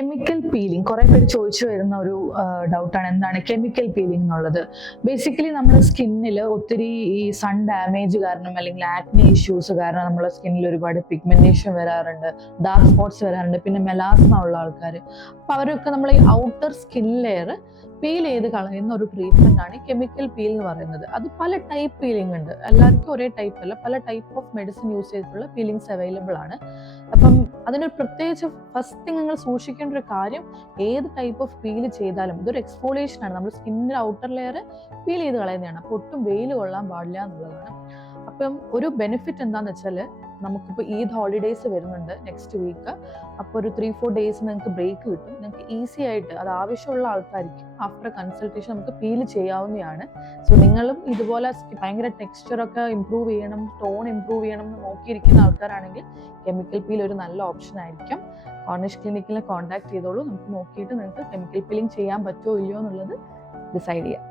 Chemical peeling കുറെ പേര് ചോദിച്ചു വരുന്ന ഒരു ഡൗട്ടാണ്, എന്താണ് കെമിക്കൽ പീലിംഗ് എന്നുള്ളത്. ബേസിക്കലി നമ്മുടെ സ്കിന്നിൽ ഒത്തിരി ഈ സൺ ഡാമേജ് കാരണം അല്ലെങ്കിൽ ആക്നെ ഇഷ്യൂസ് കാരണം നമ്മുടെ സ്കിന്നിൽ ഒരുപാട് പിഗ്മെന്റേഷൻ വരാറുണ്ട്, ഡാർക്ക് സ്പോട്ട്സ് വരാറുണ്ട്, പിന്നെ മെലാസ്മ ഉള്ള ആൾക്കാർ. അപ്പൊ അവരൊക്കെ നമ്മൾ ഈ ഔട്ടർ സ്കിൻ ലെയർ പീൽ ചെയ്ത് കളയുന്ന ഒരു ട്രീറ്റ്മെന്റ് ആണ് കെമിക്കൽ പീൽ എന്ന് പറയുന്നത്. അത് പല ടൈപ്പ് പീലിംഗ് ഉണ്ട്, എല്ലാവർക്കും ഒരേ ടൈപ്പ് അല്ല, പല ടൈപ്പ് ഓഫ് മെഡിസിൻ യൂസ് ചെയ്തിട്ടുള്ള പീലിംഗ്സ് അവൈലബിൾ ആണ്. അപ്പം അതിനൊരു പ്രത്യേകിച്ച് ഫസ്റ്റ് തിങ് നിങ്ങൾ സൂക്ഷിക്കേണ്ട ഒരു കാര്യം, ഏത് ടൈപ്പ് ഓഫ് പീൽ ചെയ്താലും ഇതൊരു എക്സ്ഫോളിയേഷൻ ആണ്, നമ്മൾ സ്കിന്നിന്റെ ഔട്ടർ ലെയർ പീൽ ചെയ്ത് കളയുന്നതാണ്. അപ്പോൾ ഒട്ടും വെയിൽ കൊള്ളാൻ പാടില്ല എന്നുള്ളതാണ്. അപ്പം ഒരു ബെനിഫിറ്റ് എന്താണെന്ന് വെച്ചാൽ, നമുക്കിപ്പോൾ ഈദ് ഹോളിഡേയ്സ് വരുന്നുണ്ട് നെക്സ്റ്റ് വീക്ക്. അപ്പോൾ ഒരു 3-4 ഡേയ്സ് നിങ്ങൾക്ക് ബ്രേക്ക് കിട്ടും. നിങ്ങൾക്ക് ഈസി ആയിട്ട് അത് ആവശ്യമുള്ള ആൾക്കാർക്ക് ആഫ്റ്റർ കൺസൾട്ടേഷൻ നമുക്ക് പീൽ ചെയ്യാവുന്നതാണ്. സോ നിങ്ങളും ഇതുപോലെ ഭയങ്കര ടെക്സ്ചറൊക്കെ ഇമ്പ്രൂവ് ചെയ്യണം, ടോൺ ഇമ്പ്രൂവ് ചെയ്യണം എന്ന് നോക്കിയിരിക്കുന്ന ആൾക്കാരാണെങ്കിൽ കെമിക്കൽ പീൽ ഒരു നല്ല ഓപ്ഷൻ ആയിരിക്കും. കോർണിഷ് ക്ലിനിക്കിൽ കോൺടാക്ട് ചെയ്തോളൂ, നമുക്ക് നോക്കിയിട്ട് നിങ്ങൾക്ക് കെമിക്കൽ പീലിംഗ് ചെയ്യാൻ പറ്റുമോ ഇല്ലയോ എന്നുള്ളത് ഡിസൈഡ് ചെയ്യാം.